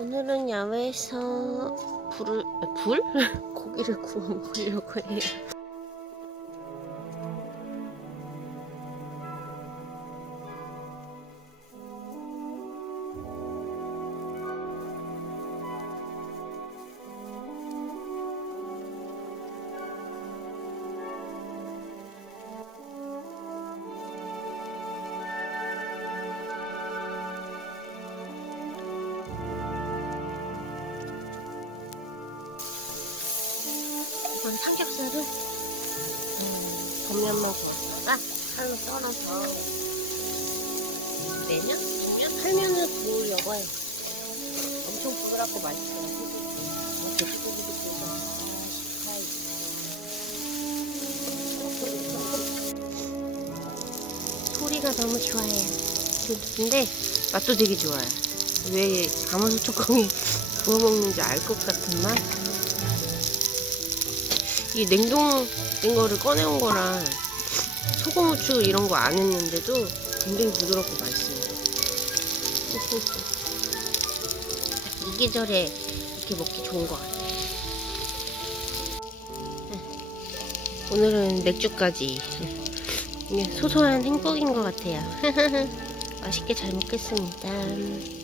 오늘은 야외에서 불? 고기를 구워 먹으려고 해요. 이건 삼겹살을 겉면만 구웠다가 칼로 썰어서 내년? 2년? 8년을 구우려고 해요. 엄청 부드럽고 맛있어요. 돼지고기도 구워서 소리가 너무 좋아요. 근데 맛도 되게 좋아요. 왜 가마솥 뚜껑에 구워 먹는지 알 것 같은 맛? 이 냉동된 거를 꺼내온 거랑 소금, 후추 이런 거 안 했는데도 굉장히 부드럽고 맛있어요. 이 계절에 이렇게 먹기 좋은 것 같아요. 오늘은 맥주까지. 이게 소소한 행복인 것 같아요. 맛있게 잘 먹겠습니다.